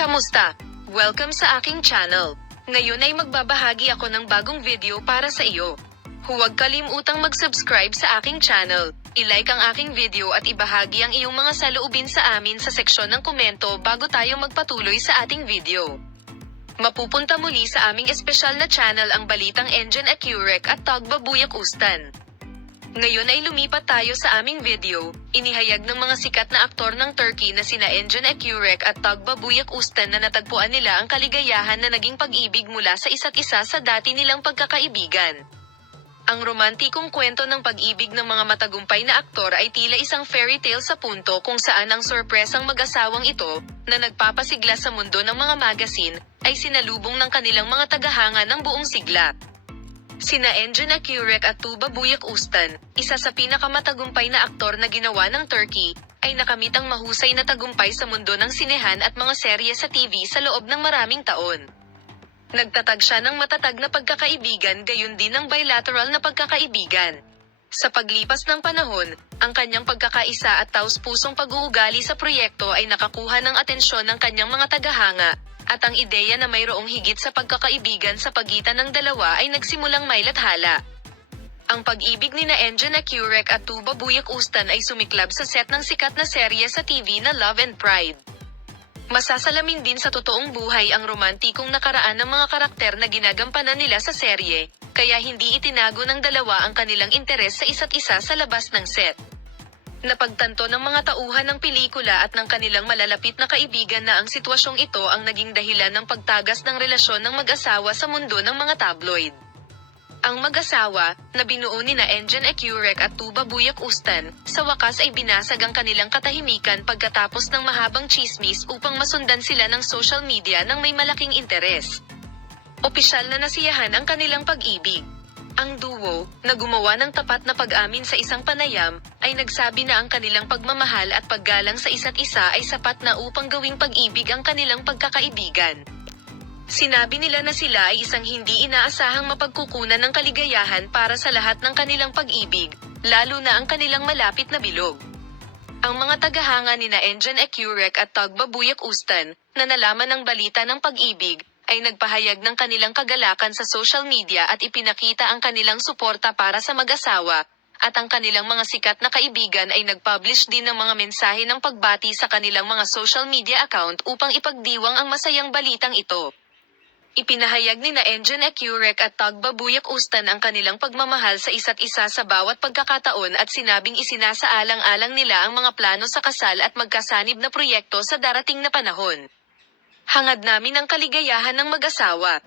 Kamusta? Welcome sa aking channel. Ngayon ay magbabahagi ako ng bagong video para sa iyo. Huwag kalimutang mag-subscribe sa aking channel, i-like ang aking video at ibahagi ang iyong mga saloobin sa amin sa seksyon ng komento bago tayo magpatuloy sa ating video. Mapupunta muli sa aming espesyal na channel ang Balitang Engin Accurek at Tagbabuyak Ustan. Ngayon ay lumipat tayo sa aming video. Inihayag ng mga sikat na aktor ng Turkey na sina Engin Accurek at Tagbabuyak Ustan na natagpuan nila ang kaligayahan na naging pag-ibig mula sa isa't isa sa dati nilang pagkakaibigan. Ang romantikong kwento ng pag-ibig ng mga matagumpay na aktor ay tila isang fairy tale sa punto kung saan ang sorpresang mag-asawang ito, na nagpapasigla sa mundo ng mga magazine, ay sinalubong ng kanilang mga tagahanga ng buong sigla. Sina Engin Accurek at Tagbabuyak Ustan, isa sa pinakamatagumpay na aktor na ginawa ng Turkey, ay nakamit ang mahusay na tagumpay sa mundo ng sinehan at mga serye sa TV sa loob ng maraming taon. Nagtatag siya ng matatag na pagkakaibigan gayon din ng bilateral na pagkakaibigan. Sa paglipas ng panahon, ang kanyang pagkakaisa at taus-pusong pag-uugali sa proyekto ay nakakuha ng atensyon ng kanyang mga tagahanga, at ang ideya na mayroong higit sa pagkakaibigan sa pagitan ng dalawa ay nagsimulang mailathala. Ang pag-ibig ni Engin Accurek at Tagbabuyak Ustan ay sumiklab sa set ng sikat na serye sa TV na Love and Pride. Masasalamin din sa totoong buhay ang romantikong nakaraan ng mga karakter na ginagampanan nila sa serye, kaya hindi itinago ng dalawa ang kanilang interes sa isa't isa sa labas ng set. Napagtanto ng mga tauhan ng pelikula at ng kanilang malalapit na kaibigan na ang sitwasyong ito ang naging dahilan ng pagtagas ng relasyon ng mag-asawa sa mundo ng mga tabloid. Ang mag-asawa, na binuo nina Engin Accurek at Tagbabuyak Ustan, sa wakas ay binasag ang kanilang katahimikan pagkatapos ng mahabang tsismis upang masundan sila ng social media ng may malaking interes. Opisyal na nasiyahan ang kanilang pag-ibig. Ang duo, na gumawa ng tapat na pag-amin sa isang panayam, ay nagsabi na ang kanilang pagmamahal at paggalang sa isa't isa ay sapat na upang gawing pag-ibig ang kanilang pagkakaibigan. Sinabi nila na sila ay isang hindi inaasahang mapagkukunan ng kaligayahan para sa lahat ng kanilang pag-ibig, lalo na ang kanilang malapit na bilog. Ang mga tagahanga nina Engin Accurek at Tagbabuyak Ustan, na nalaman ng balita ng pag-ibig, ay nagpahayag ng kanilang kagalakan sa social media at ipinakita ang kanilang suporta para sa mag-asawa, at ang kanilang mga sikat na kaibigan ay nag-publish din ng mga mensahe ng pagbati sa kanilang mga social media account upang ipagdiwang ang masayang balitang ito. Ipinahayag nina Engin Accurek at Tagbabuyak Ustan ang kanilang pagmamahal sa isa't isa sa bawat pagkakataon at sinabing isinasaalang-alang nila ang mga plano sa kasal at magkasanib na proyekto sa darating na panahon. Hangad namin ang kaligayahan ng mag-asawa.